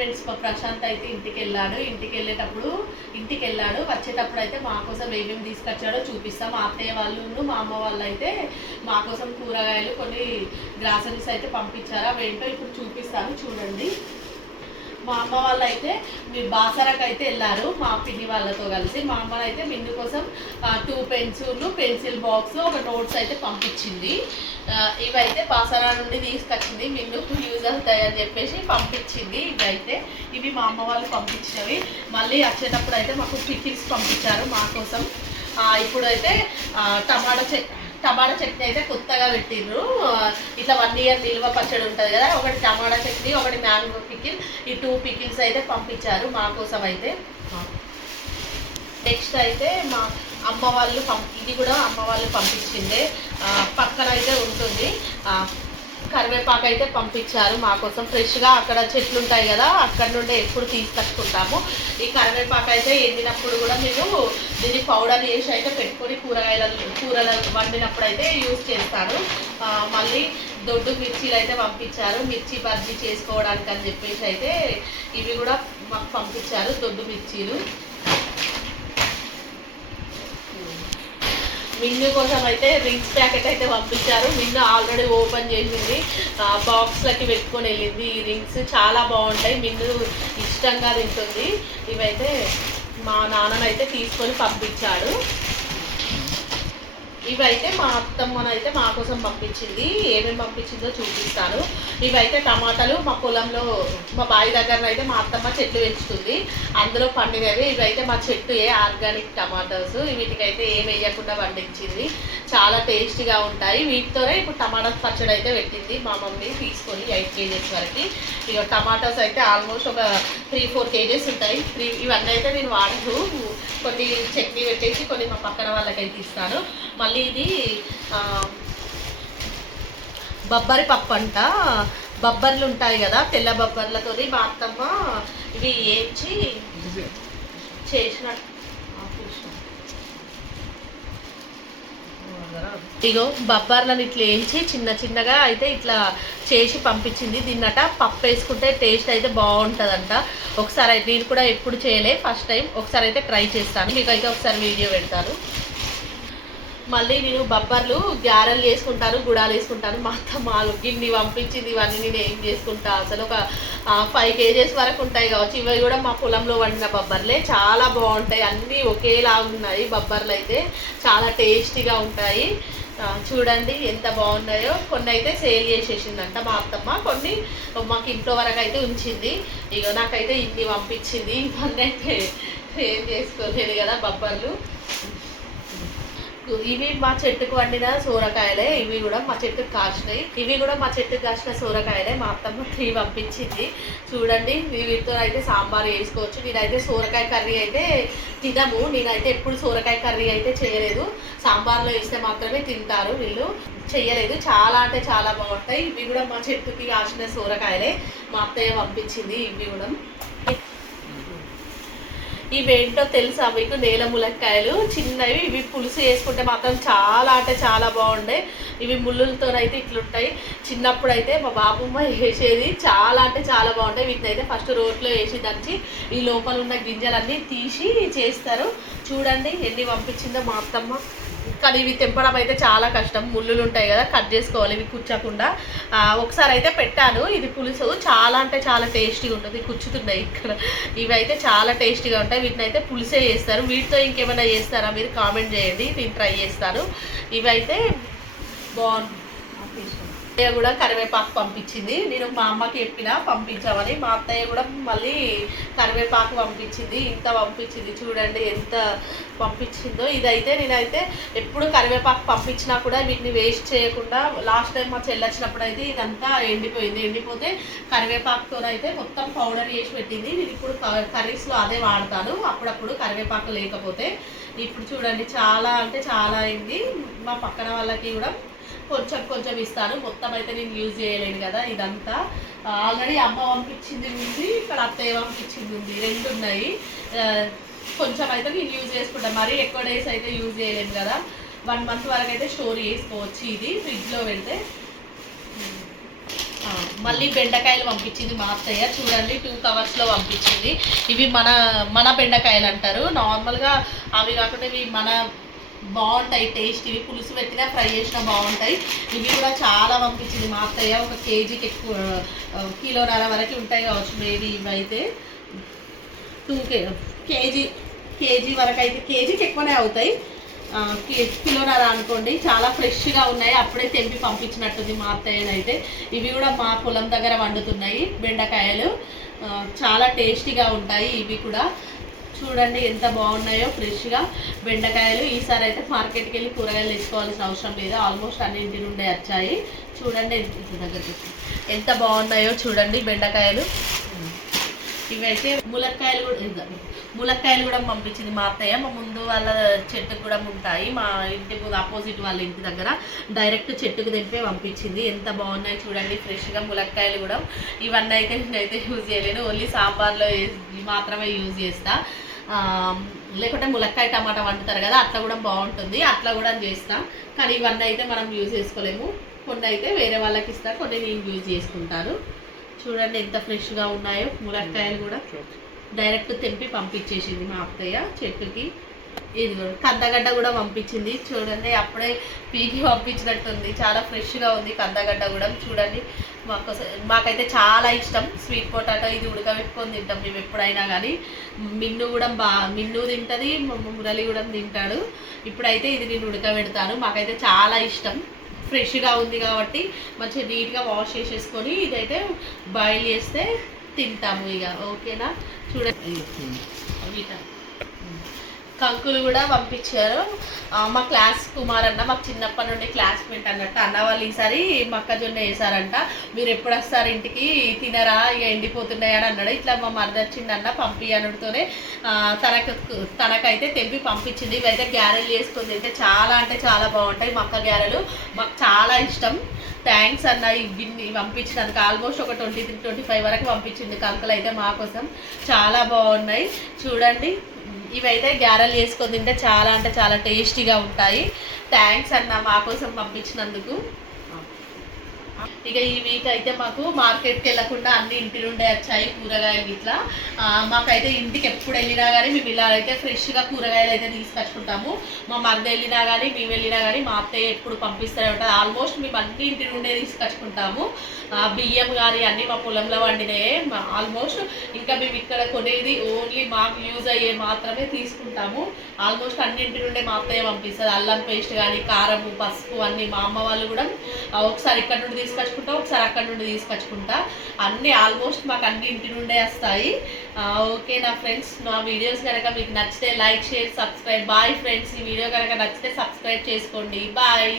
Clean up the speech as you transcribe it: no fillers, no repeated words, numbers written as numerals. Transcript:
Friends, మా ప్రశాంత్ అయితే ఇంటికి వెళ్ళాడు. వచ్చేటప్పుడు అయితే మా కోసం ఏమేమి తీసుకొచ్చాడో చూపిస్తాం. మా అత్తయ్య వాళ్ళు మా అమ్మ వాళ్ళు అయితే మా కోసం కూరగాయలు కొన్ని గ్రాసరీస్ అయితే పంపించారు. అవేంటో ఇప్పుడు చూపిస్తాను, చూడండి. మా అమ్మ వాళ్ళు అయితే మీ బాసరకు అయితే వెళ్ళారు మా పిన్ని వాళ్ళతో కలిసి. మా అమ్మ అయితే మిన్ను కోసం 2 పెన్సిల్, పెన్సిల్ బాక్స్, ఒక నోట్స్ అయితే పంపించింది. ఇవైతే బాసరా నుండి తీసుకొచ్చింది, మిన్నుకు యూజ్ అవుతాయి అని చెప్పేసి పంపించింది. ఇవి మా అమ్మ వాళ్ళు పంపించినవి. మళ్ళీ వచ్చేటప్పుడు అయితే మాకు పికిల్స్ పంపించారు మా కోసం. ఇప్పుడైతే టమాటా చట్నీ అయితే కొత్తగా పెట్టిండ్రు. ఇట్లా 1 year నిల్వ పచ్చడి ఉంటుంది కదా, ఒకటి టమాటా చట్నీ, ఒకటి మ్యాంగో పికిల్, ఈ 2 పికిల్స్ అయితే పంపించారు మా కోసం అయితే. నెక్స్ట్ అయితే మా అమ్మ వాళ్ళు ఇది కూడా అమ్మ వాళ్ళు పంపించిందే. పక్కన అయితే ఉంటుంది. కరివేపాకు అయితే పంపించారు మా కోసం ఫ్రెష్గా. అక్కడ చెట్లు ఉంటాయి కదా, అక్కడ నుండి ఎప్పుడు తీసుకొచ్చుకుంటాము. ఈ కరివేపాకు అయితే ఎండినప్పుడు కూడా మేము దీన్ని పౌడర్ చేసి అయితే పెట్టుకొని కూరలు వండినప్పుడు అయితే యూజ్ చేస్తాను. మళ్ళీ దొడ్డు మిర్చీలు అయితే పంపించారు, మిర్చి బజ్జీ చేసుకోవడానికి అని చెప్పేసి అయితే ఇవి కూడా మాకు పంపించారు, దొడ్డు మిర్చీలు. మిన్ను కోసం అయితే రింగ్స్ ప్యాకెట్ అయితే పంపించారు. మిన్ను ఆల్రెడీ ఓపెన్ చేసింది, బాక్స్లకి పెట్టుకొని వెళ్ళింది. ఈ రింగ్స్ చాలా బాగుంటాయి, మిన్ను ఇష్టంగా తింటుంది. ఇవైతే మా నాన్ననైతే తీసుకొని పంపించాడు. ఇవైతే మా అత్తమ్మనైతే మా కోసం పంపించింది. ఏమేమి పంపించిందో చూపిస్తాను. ఇవైతే టమాటాలు మా పొలంలో మా బావి దగ్గర అయితే మా అత్తమ్మ చెట్లు పెంచుతుంది, అందులో పండినవి. ఇవైతే మా చెట్టు ఆర్గానిక్ టమాటాస్. వీటికైతే ఏం వేయకుండా పండించింది, చాలా టేస్టీగా ఉంటాయి. వీటితోనే ఇప్పుడు టమాటా పచ్చడి అయితే పెట్టింది మా మమ్మీ తీసుకొని 8 kgs వరకు. ఇక టమాటాస్ అయితే ఆల్మోస్ట్ ఒక 3-4 kgs ఉంటాయి. ఇవన్నీ అయితే నేను వాడను, కొన్ని చట్నీ పెట్టేసి కొన్ని మా పక్కన వాళ్ళకైతే ఇస్తాను. మళ్ళీ ఇది బొబ్బరి పప్పు అంట. బొబ్బర్లు ఉంటాయి కదా, తెల్ల బొబ్బర్లతో మా అత్తమ్మ ఇవి ఏంచి చేసినట్టు. ఇగో బొబ్బర్లను ఇట్లా వేయించి చిన్నగా అయితే ఇట్లా చేసి పంపించింది. దీన్నట పప్పు వేసుకుంటే టేస్ట్ అయితే బాగుంటుందంట. ఒకసారి నేను కూడా ఎప్పుడు చేయలే, ఫస్ట్ టైం. ఒకసారి అయితే ట్రై చేస్తాను, మీకు అయితే ఒకసారి వీడియో పెడతాను. మళ్ళీ నేను బొబ్బర్లు గారెలు చేసుకుంటాను, గుడాలు వేసుకుంటాను. మా అత్తమ్మ గిన్నె పంపించింది, ఇవన్నీ నేను ఏం చేసుకుంటా. అసలు ఒక 5 kgs వరకు ఉంటాయి కావచ్చు. ఇవి కూడా మా పొలంలో వండిన బొబ్బర్లే, చాలా బాగుంటాయి. అన్నీ ఒకేలా ఉన్నాయి బొబ్బర్లు అయితే, చాలా టేస్టీగా ఉంటాయి. చూడండి ఎంత బాగున్నాయో. కొన్ని అయితే సేల్ చేసేసిందంట మా అత్తమ్మ, కొన్ని మాకు ఇంట్లో వరకు అయితే ఉంచింది. ఇక నాకైతే ఇన్ని పంపించింది. ఇవన్నీ అయితే సేల్ చేసుకోలేదు కదా బొబ్బర్లు. ఇవి మా చెట్టుకు వండిన సోరకాయలే, ఇవి కూడా మా చెట్టుకు కాసినాయి. ఇవి కూడా మా చెట్టుకు కాసిన సోరకాయలే. మా అత్తమ్మ 3 పంపించింది. చూడండి, వీటితో అయితే సాంబార్ వేసుకోవచ్చు. నేనైతే సోరకాయ కర్రీ అయితే తినము, నేనైతే ఎప్పుడు సోరకాయ కర్రీ అయితే చేయలేదు. సాంబార్లో వేస్తే మాత్రమే తింటారు వీళ్ళు, చెయ్యలేదు. చాలా అంటే చాలా బాగుంటాయి. ఇవి కూడా మా చెట్టుకి కాసిన సోరకాయలే, మా అత్తయ్య పంపించింది. ఇవి కూడా ఇవేంటో తెలుసా మీకు? నేల ములక్కాయలు చిన్నవి. ఇవి పులుసు వేసుకుంటే మాత్రం చాలా అంటే చాలా బాగుంటాయి. ఇవి ముళ్ళులతోనైతే ఇట్లుంటాయి. చిన్నప్పుడు అయితే మా బాబమ్మ వేసేది, చాలా అంటే చాలా బాగుంటాయి. వీటిని అయితే ఫస్ట్ రోట్లో వేసి దంచి ఈ లోపల ఉన్న గింజలన్నీ తీసి చేస్తారు. చూడండి ఎన్ని పంపించిందో మా అత్తమ్మ. కానీ ఇవి తెంపడం అయితే చాలా కష్టం, ముళ్ళులు ఉంటాయి కదా, కట్ చేసుకోవాలి ఇవి కుచ్చకుండా. ఒకసారి అయితే పెట్టాను, ఇది పులుసు చాలా అంటే చాలా టేస్టీగా ఉంటుంది. కుచ్చుతున్నాయి ఇక్కడ. ఇవి అయితే చాలా టేస్టీగా ఉంటాయి. వీటిని అయితే పులుసే చేస్తారు. వీటితో ఇంకేమైనా చేస్తారా మీరు కామెంట్ చేయండి, నేను ట్రై చేస్తాను. ఇవైతే బాగుంది. అత్తయ్య కూడా కరివేపాకు పంపించింది. నేను మా అమ్మకి చెప్పినా పంపించామని, మా అత్తయ్య కూడా మళ్ళీ కరివేపాకు పంపించింది. ఇంత పంపించింది, చూడండి ఎంత పంపించిందో. ఇదైతే నేనైతే ఎప్పుడు కరివేపాకు పంపించినా కూడా వీటిని వేస్ట్ చేయకుండా, లాస్ట్ టైం మా చెల్లి వచ్చినప్పుడు అయితే ఇదంతా ఎండిపోయింది. ఎండిపోతే కరివేపాకుతోనైతే మొత్తం పౌడర్ చేసి పెట్టింది. నేను ఇప్పుడు కర్రీస్లో అదే వాడతాను అప్పుడప్పుడు, కరివేపాకు లేకపోతే. ఇప్పుడు చూడండి చాలా అంటే చాలా అయింది. మా పక్కన వాళ్ళకి కూడా కొంచెం ఇస్తాను, మొత్తం అయితే నేను యూజ్ చేయలేను కదా. ఇదంతా ఆల్రెడీ అమ్మ పంపించింది ఉంది, ఇక్కడ అత్తయ్య పంపించింది ఉంది, 2 ఉన్నాయి. కొంచెం అయితే నేను యూజ్ చేసుకుంటాను, మరీ ఎక్కువ డేస్ అయితే యూజ్ చేయలేను కదా. 1 month వరకు అయితే స్టోర్ చేసుకోవచ్చు ఇది ఫ్రిడ్జ్లో పెడితే. మళ్ళీ బెండకాయలు పంపించింది మా అత్తయ్య. చూడండి 2 కవర్స్లో పంపించింది. ఇవి మన మన బెండకాయలు అంటారు. నార్మల్గా అవి కాకుండా ఇవి మన బాగుంటాయి టేస్ట్. ఇవి పులుసు పెట్టినా ఫ్రై చేసినా బాగుంటాయి. ఇవి కూడా చాలా పంపించింది మా అత్తయ్య. ఒక కేజీకి ఎక్కువ, కిలోన్నర వరకు ఉంటాయి కావచ్చు మేబీ. ఇవైతే 2 కేజీ వరకు అయితే, కేజీకి ఎక్కువనే అవుతాయి. కిలోన్నర అనుకోండి. చాలా ఫ్రెష్గా ఉన్నాయి, అప్పుడే తెంపి పంపించినట్టుంది మా అత్తయ్యలు అయితే. ఇవి కూడా మా పొలం దగ్గర వండుతున్నాయి బెండకాయలు. చాలా టేస్టీగా ఉంటాయి ఇవి కూడా. చూడండి ఎంత బాగున్నాయో ఫ్రెష్గా బెండకాయలు. ఈసారి అయితే మార్కెట్కి వెళ్ళి కూరగాయలు తెచ్చుకోవాల్సిన అవసరం లేదు, ఆల్మోస్ట్ అన్ని ఇంటి నుండే వచ్చాయి. చూడండి దగ్గరికి ఎంత బాగున్నాయో చూడండి బెండకాయలు. ఇవైతే ములక్కాయలు కూడా పంపించింది మా అత్తయ్య. మా ముందు వాళ్ళ చెట్టుకు కూడా ఉంటాయి, మా ఇంటి ముందు ఆపోజిట్ వాళ్ళ ఇంటి దగ్గర. డైరెక్ట్ చెట్టుకు తెంపే పంపించింది. ఎంత బాగున్నాయి చూడండి ఫ్రెష్గా ములక్కాయలు కూడా. ఇవన్నీ అయితే నేనైతే యూజ్ చేయలేను, ఓన్లీ సాంబార్లో మాత్రమే యూజ్ చేస్తా. లేకుంటే ములక్కాయ టమాటా వండుతారు కదా, అట్లా కూడా బాగుంటుంది, అట్లా కూడా చేస్తాం. కానీ ఇవన్నీ అయితే మనం యూజ్ చేసుకోలేము. కొన్ని అయితే వేరే వాళ్ళకి ఇస్తారు, కొన్ని నేను యూజ్ చేసుకుంటాను. చూడండి ఎంత ఫ్రెష్గా ఉన్నాయో ములక్కాయలు కూడా. డైరెక్ట్ తెంపి పంపించేసింది మా అత్తయ్య చెట్టుకి. ఇది కందగడ్డ కూడా పంపించింది. చూడండి అప్పుడే పీకి పంపించినట్టుంది, చాలా ఫ్రెష్గా ఉంది కందగడ్డ కూడా. చూడండి మాకైతే చాలా ఇష్టం స్వీట్ పొటాటో. ఇది ఉడకబెట్టుకొని తింటాం మేము ఎప్పుడైనా కానీ. మిన్ను తింటుంది, మురళి కూడా తింటాడు. ఇప్పుడైతే ఇది నేను ఉడకబెడతాను. మాకైతే చాలా ఇష్టం, ఫ్రెష్గా ఉంది కాబట్టి మంచిగా నీట్గా వాష్ చేసేసుకొని ఇదైతే బాయిల్ చేస్తే తింటాము ఇక. ఓకేనా? చూడండి కంకులు కూడా పంపించారు. మా క్లాస్ కుమార్ అన్న, మాకు చిన్నప్పటి నుండి క్లాస్మేట్ అన్నట్టు. అన్న వాళ్ళు ఈసారి మొక్కజొన్న వేసారంట. మీరు ఎప్పుడు వస్తారు ఇంటికి, తినరా ఇక ఎండిపోతున్నాయి అని అన్నాడు. ఇట్లా మా మరదచ్చింది అన్న పంపి అనుడితోనే తనకైతే తెంపి పంపించింది. ఇవైతే గ్యారెలు చేసుకొని తింటే చాలా అంటే చాలా బాగుంటాయి. మక్క గ్యారెలు మాకు చాలా ఇష్టం. థ్యాంక్స్ అన్న ఇవి పంపించినందుకు. ఆల్మోస్ట్ ఒక 23-25 వరకు పంపించింది కంకులు అయితే మా కోసం. చాలా బాగున్నాయి చూడండి. ఇవైతే గ్యారెలు చేసుకొని తింటే చాలా అంటే చాలా టేస్టీగా ఉంటాయి. థ్యాంక్స్ అన్న మా కోసం పంపించినందుకు. ఇక ఈ వీక్ అయితే మాకు మార్కెట్కి వెళ్ళకుండా అన్ని ఇంటి నుండే వచ్చాయి కూరగాయలు ఇట్లా. మాకైతే ఇంటికి ఎప్పుడు వెళ్ళినా కానీ మేము ఇలా అయితే ఫ్రెష్గా కూరగాయలు అయితే తీసుకొచ్చుకుంటాము. మా మరద వెళ్ళినా కానీ మేము వెళ్ళినా కానీ మా అత్తయ్య ఎప్పుడు పంపిస్తూనే ఉంటుంది. ఆల్మోస్ట్ మేము అన్ని ఇంటి నుండే తీసుకొచ్చుకుంటాము. బియ్యం కానీ అన్నీ మా పొలంలో వండినాయే ఆల్మోస్ట్. ఇంకా మేము ఇక్కడ కొనేది ఓన్లీ మాకు యూజ్ అయ్యే మాత్రమే తీసుకుంటాము. ఆల్మోస్ట్ అన్నింటి నుండే మా అత్తయ్య పంపిస్తుంది. అల్లం పేస్ట్ కానీ, కారము, పసుపు అన్నీ. మా అమ్మ వాళ్ళు కూడా ఒకసారి ఇక్కడ నుండి తీసుకొచ్చుకుంటా, ఒకసారి అక్కడ నుండి తీసుకొచ్చుకుంటా. అన్నీ ఆల్మోస్ట్ మాకు అన్ని ఇంటి నుండే వస్తాయి. ఓకే నా ఫ్రెండ్స్, నా వీడియోస్ కనుక మీకు నచ్చితే like, share, subscribe. Bye friends. ఈ వీడియో కనుక నచ్చితే సబ్స్క్రైబ్ చేసుకోండి. బాయ్.